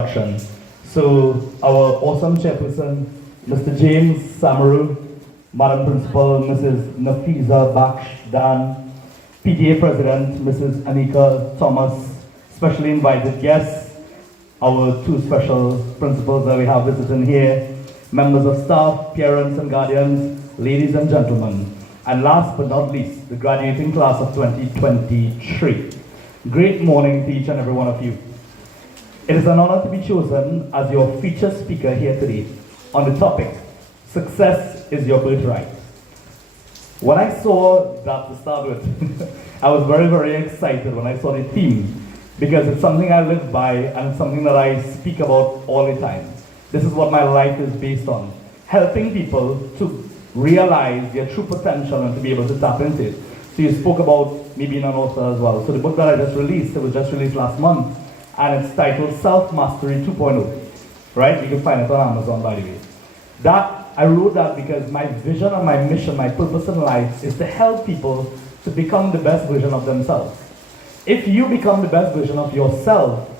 introduction. So our awesome chairperson, Mr. James Samaru, Madam Principal, Mrs. Nafiza Baksh Dan, PTA President, Mrs. Anika Thomas, specially invited guests, our two special principals that we have visiting here, members of staff, parents and guardians, ladies and gentlemen, and last but not least, the graduating class of 2023. Great morning to each and every one of you. It is an honor to be chosen as your featured speaker here today on the topic, Success is Your Birthright. When I saw that to start with, I was very, very excited when I saw the theme, because it's something I live by and it's something that I speak about all the time. This is what my life is based on, helping people to realize their true potential and to be able to tap into it. So you spoke about me being an author as well. So the book that I just released, it was just released last month, and it's titled Self-Mastery 2.0, right? You can find it on Amazon, by the way. I wrote that because my vision and my mission, my purpose in life is to help people to become the best version of themselves. If you become the best version of yourself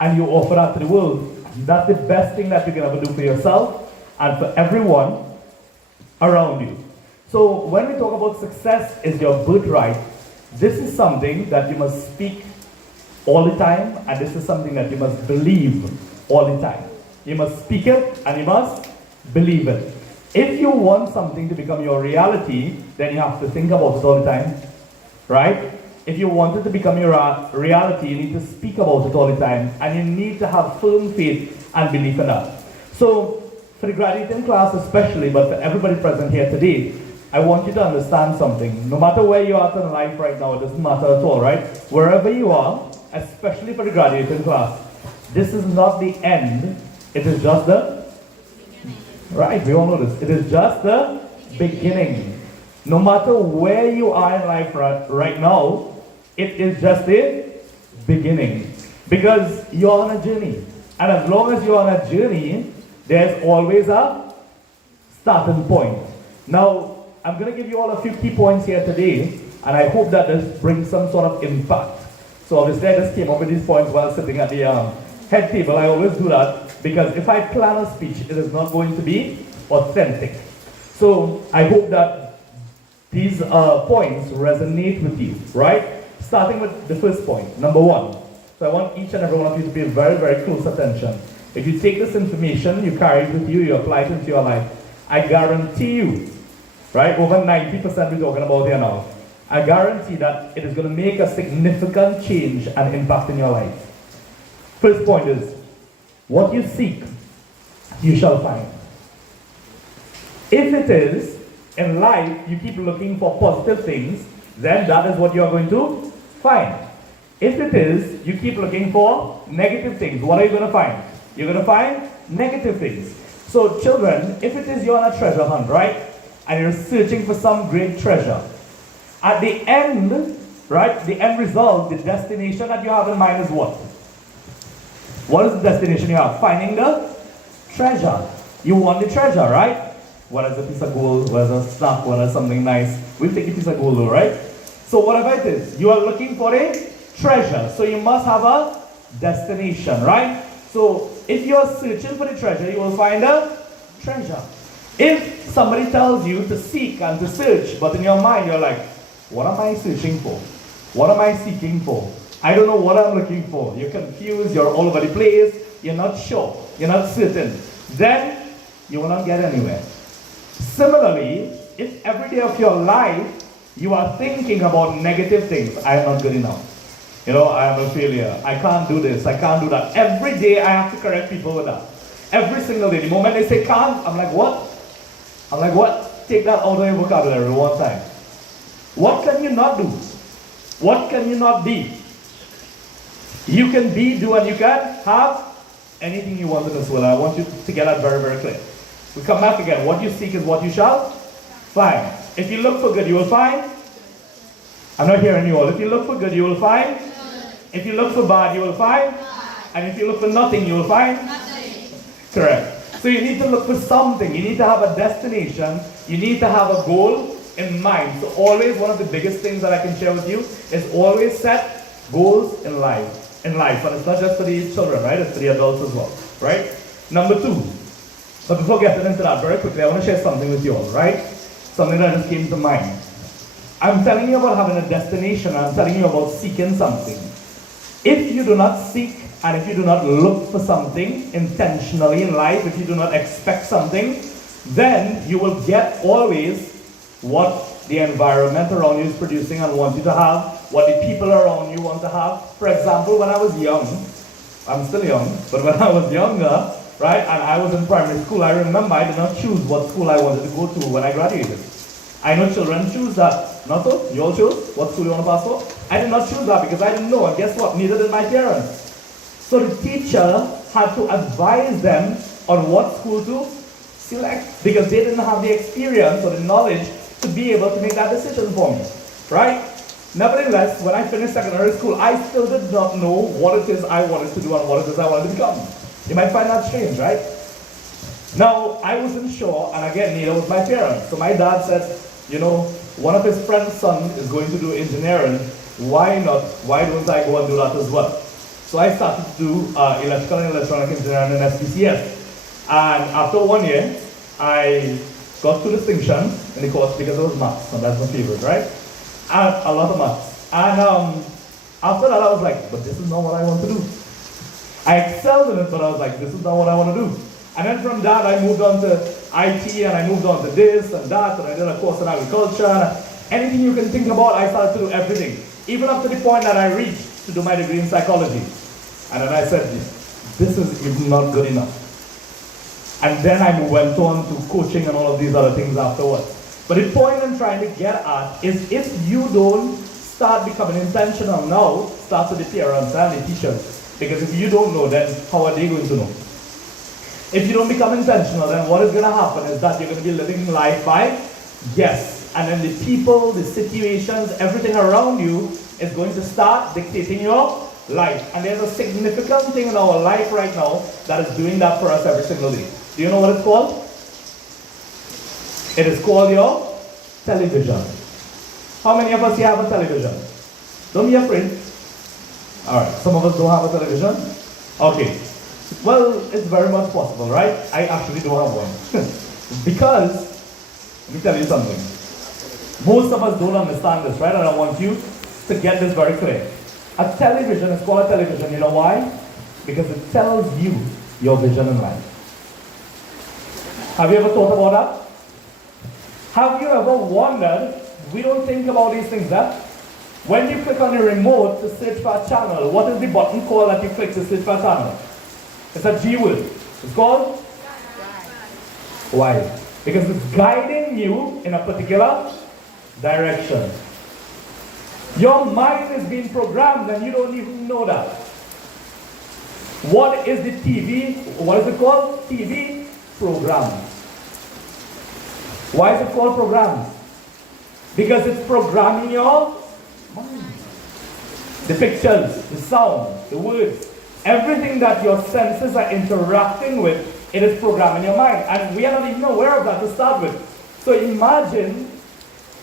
and you offer that to the world, that's the best thing that you can ever do for yourself and for everyone around you. So when we talk about success is your birthright, this is something that you must speak all the time, and this is something that you must believe all the time. You must speak it and you must believe it. If you want something to become your reality, then you have to think about it all the time, right? If you want it to become your reality, you need to speak about it all the time, and you need to have firm faith and belief in that. So for the graduating class especially, but for everybody present here today, I want you to understand something. No matter where you are in life right now, it doesn't matter at all, right? Wherever you are, especially for the graduating class, this is not the end, it is just the, right, we all know this, it is just the beginning. No matter where you are in life right now, it is just the beginning. Because you're on a journey. And as long as you're on a journey, there's always a starting point. Now, I'm going to give you all a few key points here today, and I hope that this brings some sort of impact. So obviously I just came up with these points while sitting at the head table. I always do that, because if I plan a speech, it is not going to be authentic. So I hope that these points resonate with you, right? Starting with the first point, number one. So I want each and every one of you to pay very, very close attention. If you take this information, you carry it with you, you apply it into your life, I guarantee you, right, over 90% we're talking about here now, I guarantee that it is going to make a significant change and impact in your life. First point is, what you seek, you shall find. If it is, in life, you keep looking for positive things, then that is what you are going to find. If it is, you keep looking for negative things, what are you going to find? You're going to find negative things. So children, if it is you're on a treasure hunt, right, and you're searching for some great treasure, at the end, right, the end result, the destination that you have in mind is what? What is the destination you have? Finding the treasure. You want the treasure, right? Whether it's a piece of gold, whether it's a snack, whether it's something nice, we'll take a piece of gold though, right? So whatever it is, you are looking for a treasure. So you must have a destination, right? So if you are searching for the treasure, you will find a treasure. If somebody tells you to seek and to search, but in your mind you're like, what am I searching for? What am I seeking for? I don't know what I'm looking for. You're confused, you're all over the place, you're not sure, you're not certain. Then you will not get anywhere. Similarly, if every day of your life you are thinking about negative things, I am not good enough. You know, I am a failure. I can't do this, I can't do that. Every day I have to correct people with that. Every single day. The moment they say can't, I'm like, what? I'm like, what? Take that out of your vocabulary one time. What can you not do? What can you not be? You can be, do, and you can have anything you want in this world. I want you to get that very, very clear. We come back again. What you seek is what you shall find. If you look for good, you will find. I'm not hearing you all. If you look for good, you will find. If you look for bad, you will find. And if you look for nothing, you will find. Correct. So you need to look for something. You need to have a destination. You need to have a goal in mind. So always, one of the biggest things that I can share with you is always set goals in life. in life, and it's not just for the children, right? It's for the adults as well, right? Number two, but before getting into that very quickly, I want to share something with you all, right? Something that just came to mind. I'm telling you about having a destination, I'm telling you about seeking something. If you do not seek and if you do not look for something intentionally in life, if you do not expect something, then you will get always what the environment around you is producing and want you to have, what the people around you want to have. For example, when I was young, I'm still young, but when I was younger, right, and I was in primary school, I remember I did not choose what school I wanted to go to when I graduated. I know children choose that. Not so? You all choose what school you want to pass for? I did not choose that because I didn't know, and guess what? Neither did my parents. So the teacher had to advise them on what school to select because they didn't have the experience or the knowledge to be able to make that decision for me, right? Nevertheless, when I finished secondary school, I still did not know what it is I wanted to do and what it is I wanted to become. You might find that strange, right? Now, I wasn't sure, and again, neither was my parents. So my dad said, you know, one of his friend's son is going to do engineering. Why not? Why don't I go and do that as well? So I started to do electrical and electronic engineering in SPCS. And after 1 year, I got 2 distinctions in the course because it was maths, and that's my favorite, right? And a lot of maths. And after that, I was like, but this is not what I want to do. I excelled in it, but I was like, this is not what I want to do. And then from that, I moved on to IT, and I moved on to this and that, and I did a course in agriculture. And anything you can think about, I started to do everything. Even up to the point that I reached to do my degree in psychology. And then I said, this is even not good enough. And then I went on to coaching and all of these other things afterwards. But the point I'm trying to get at is if you don't start becoming intentional now, start with the parents and the teachers. Because if you don't know, then how are they going to know? If you don't become intentional, then what is going to happen is that you're going to be living life by guess. And then the people, the situations, everything around you is going to start dictating your life. And there's a significant thing in our life right now that is doing that for us every single day. Do you know what it's called? It is called your television. How many of us here have a television? Don't be afraid. Alright, some of us don't have a television. Okay. Well, it's very much possible, right? I actually don't have one. Because, let me tell you something. Most of us don't understand this, right? And I want you to get this very clear. A television is called a television. You know why? Because it tells you your vision in life. Have you ever thought about that? Have you ever wondered, we don't think about these things, huh? When you click on the remote to search for a channel, what is the button called that you click to search for a channel? It's a G word. It's called? Why? Because it's guiding you in a particular direction. Your mind is being programmed and you don't even know that. What is the TV? What is it called? TV program. Why is it called program? Because it's programming your mind. The pictures, the sound, the words, everything that your senses are interacting with, it is programming your mind. And we are not even aware of that to start with. So imagine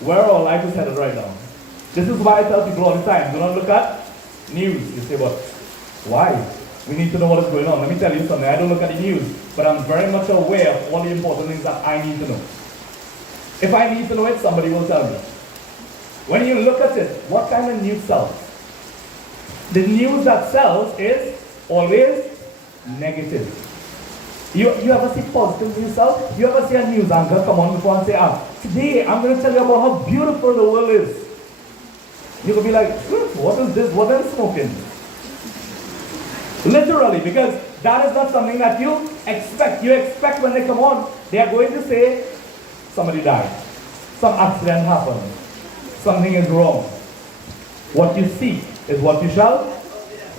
where our life is headed right now. This is why I tell people all the time, do not look at news. You say, what? Why? We need to know what is going on. Let me tell you something. I don't look at the news, but I'm very much aware of all the important things that I need to know. If I need to know it, somebody will tell me. When you look at it, what kind of news sells? The news that sells is always negative. You ever see positive news sell? You ever see a news anchor come on before and say, today I'm going to tell you about how beautiful the world is. You could be like, what is this? What am I smoking? Literally, because that is not something that you expect. You expect when they come on, they are going to say, somebody died. Some accident happened. Something is wrong. What you seek is what you shall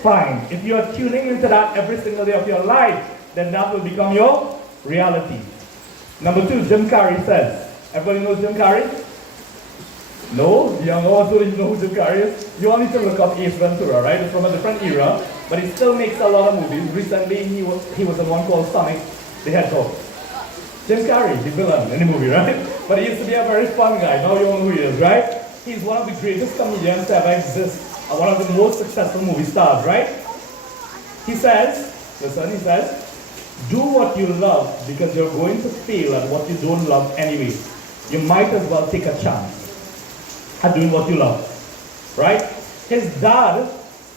find. If you are tuning into that every single day of your life, then that will become your reality. Number 2, Jim Carrey says. Everybody knows Jim Carrey? No? The younger ones don't even know who Jim Carrey is? You all need to look up Ace Ventura, right? It's from a different era, but he still makes a lot of movies. Recently, he was in one called Sonic the Hedgehog. Jim Carrey, the villain in the movie, right? But he used to be a very fun guy. Now you know who he is, right? He's one of the greatest comedians to ever exist. And one of the most successful movie stars, right? He says, listen, he says, do what you love because you're going to fail at what you don't love anyway. You might as well take a chance at doing what you love. Right? His dad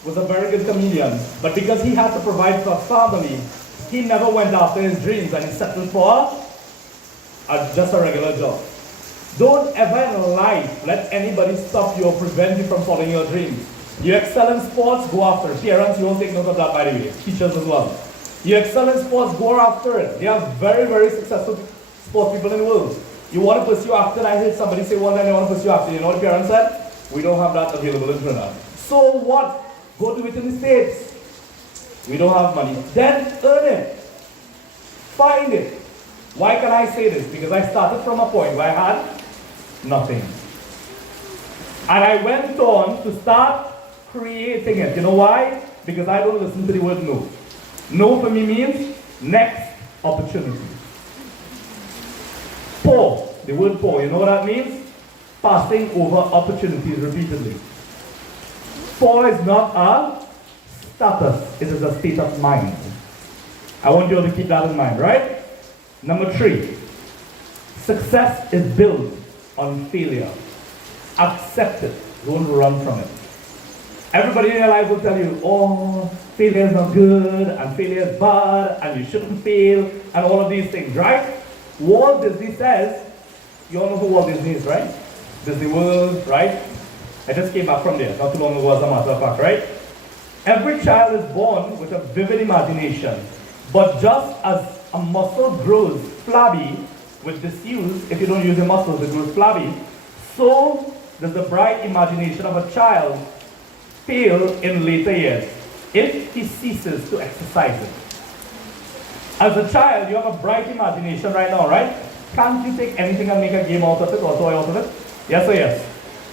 was a very good comedian, but because he had to provide for a family, he never went after his dreams and he settled for just a regular job. Don't ever in life let anybody stop you or prevent you from following your dreams. You excel in sports, go after it. Parents, you won't take note of that, by the way. Teachers as well. You excel in sports, go after it. There are very, very successful sports people in the world. You want to pursue acting? I heard somebody say one time they want to pursue acting. You know what the parents said? We don't have that available in Trinidad. So what? Go do it in the States. We don't have money. Then earn it. Find it. Why can I say this? Because I started from a point where I had nothing. And I went on to start creating it. You know why? Because I don't listen to the word no. No for me means next opportunity. Pour. The word pour. You know what that means? Passing over opportunities repeatedly. Pour is not a status. It is a state of mind. I want you all to keep that in mind, right? Number 3. Success is built on failure. Accept it. Don't run from it. Everybody in your life will tell you, oh, failure is not good, and failure is bad, and you shouldn't fail, and all of these things, right? Walt Disney says, you all know who Walt Disney is, right? Disney World, right? I just came back from there, not too long ago as a matter of fact, right? Every child is born with a vivid imagination, but just as a muscle grows flabby with disuse, if you don't use your muscles, it grows flabby, so does the bright imagination of a child fail in later years if he ceases to exercise it. As a child, you have a bright imagination right now, right? Can't you take anything and make a game out of it or toy out of it? Yes or yes?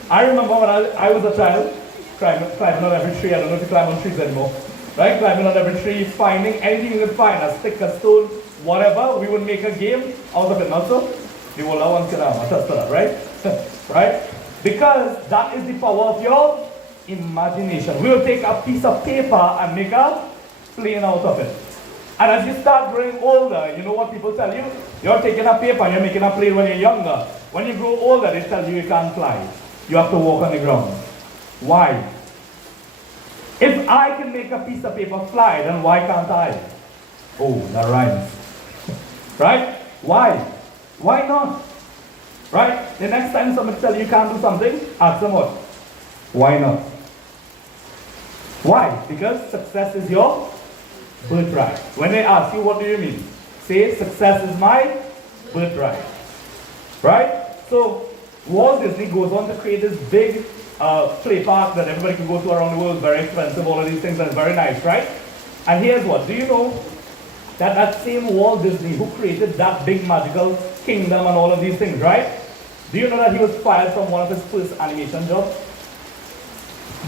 I remember when I was a child, climbing on every tree. I don't know if you climb on trees anymore. Right? Climbing on every tree, finding anything you could find, a stick, a stone, whatever. We would make a game out of it. Not so? The whole one can attest to that, right? Right? Because that is the power of your imagination. We will take a piece of paper and make a plane out of it. And as you start growing older, you know what people tell you? You're taking a paper and you're making a plane when you're younger. When you grow older, they tell you you can't fly. You have to walk on the ground. Why? If I can make a piece of paper fly, then why can't I? Oh, that rhymes. Right? Why? Why not? Right? The next time somebody tells you you can't do something, ask them what? Why not? Why? Because success is your birthright. When they ask you, what do you mean? Say, success is my birthright. Right? So, Walt Disney goes on to create this big play park that everybody can go to around the world, very expensive, all of these things, and it's very nice, right? And here's what, do you know that that same Walt Disney who created that big magical kingdom and all of these things, right? Do you know that he was fired from one of his first animation jobs?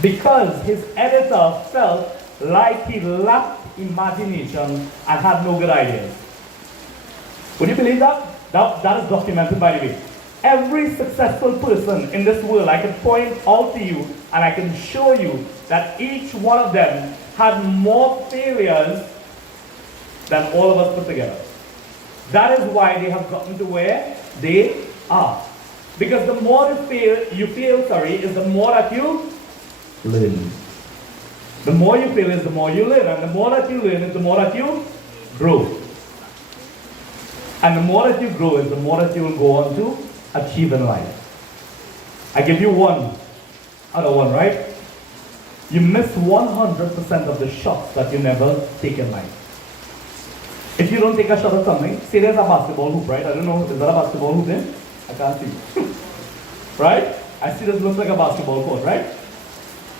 Because his editor felt like he lacked imagination and had no good ideas. Would you believe that? That is documented, by the way. Every successful person in this world, I can point out to you and I can show you that each one of them had more failures than all of us put together. That is why they have gotten to where they are. Because the more you fail, is the more that you learn. The more you fail is the more you learn, and the more that you learn is the more that you grow. And the more that you grow is the more that you will go on to achieve in life. I give you other one, right? You miss 100% of the shots that you never take in life. If you don't take a shot at something, say there's a basketball hoop, right? I don't know, is that a basketball hoop there? I can't see. Right? I see this looks like a basketball court, right?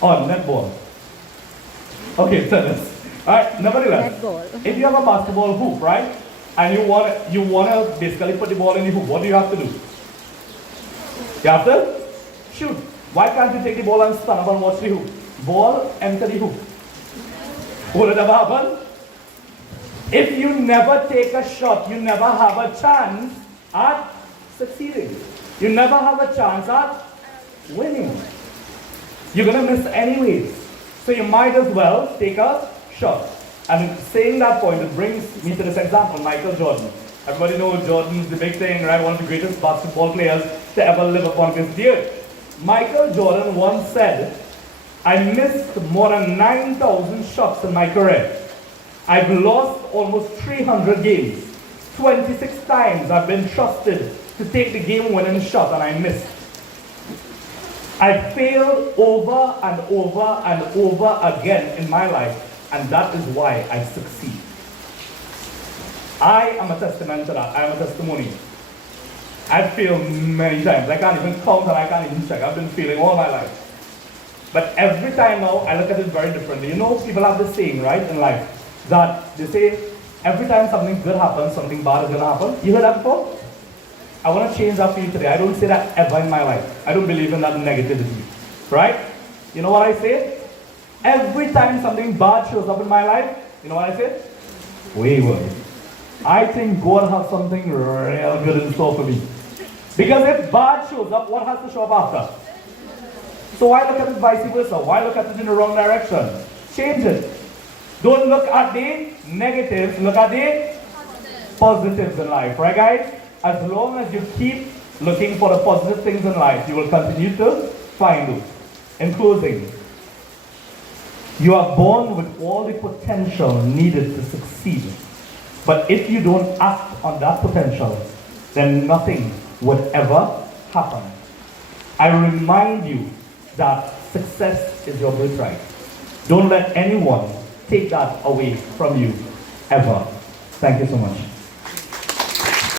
Oh, netball. Okay, tennis. Alright, nevertheless, netball. If you have a basketball hoop, right? And you want to basically put the ball in the hoop, what do you have to do? You have to shoot. Why can't you take the ball and stand up and watch the hoop? Ball, enter the hoop. Will it ever happen? If you never take a shot, you never have a chance at succeeding. You never have a chance at winning. You're going to miss anyways. So you might as well take a shot. And saying that point, it brings me to this example, Michael Jordan. Everybody knows Jordan's the big thing, right? One of the greatest basketball players to ever live upon this earth. Michael Jordan once said, I missed more than 9,000 shots in my career. I've lost almost 300 games. 26 times I've been trusted to take the game-winning shot and I missed. I failed over and over and over again in my life, and that is why I succeed. I am a testament to that. I am a testimony. I've failed many times. I can't even count and I can't even check. I've been failing all my life. But every time now, I look at it very differently. You know, people have this saying, right, in life, that they say, every time something good happens, something bad is going to happen. You heard that before? I want to change that for you today. I don't say that ever in my life. I don't believe in that negativity, right? You know what I say? Every time something bad shows up in my life, you know what I say? Wait. I think God has something real good in store for me. Because if bad shows up, what has to show up after? So why look at it vice versa? Why look at it in the wrong direction? Change it. Don't look at the negatives, look at the positives in life, right guys? As long as you keep looking for the positive things in life, you will continue to find them. In closing, you are born with all the potential needed to succeed. But if you don't act on that potential, then nothing would ever happen. I remind you that success is your birthright. Don't let anyone take that away from you, ever. Thank you so much.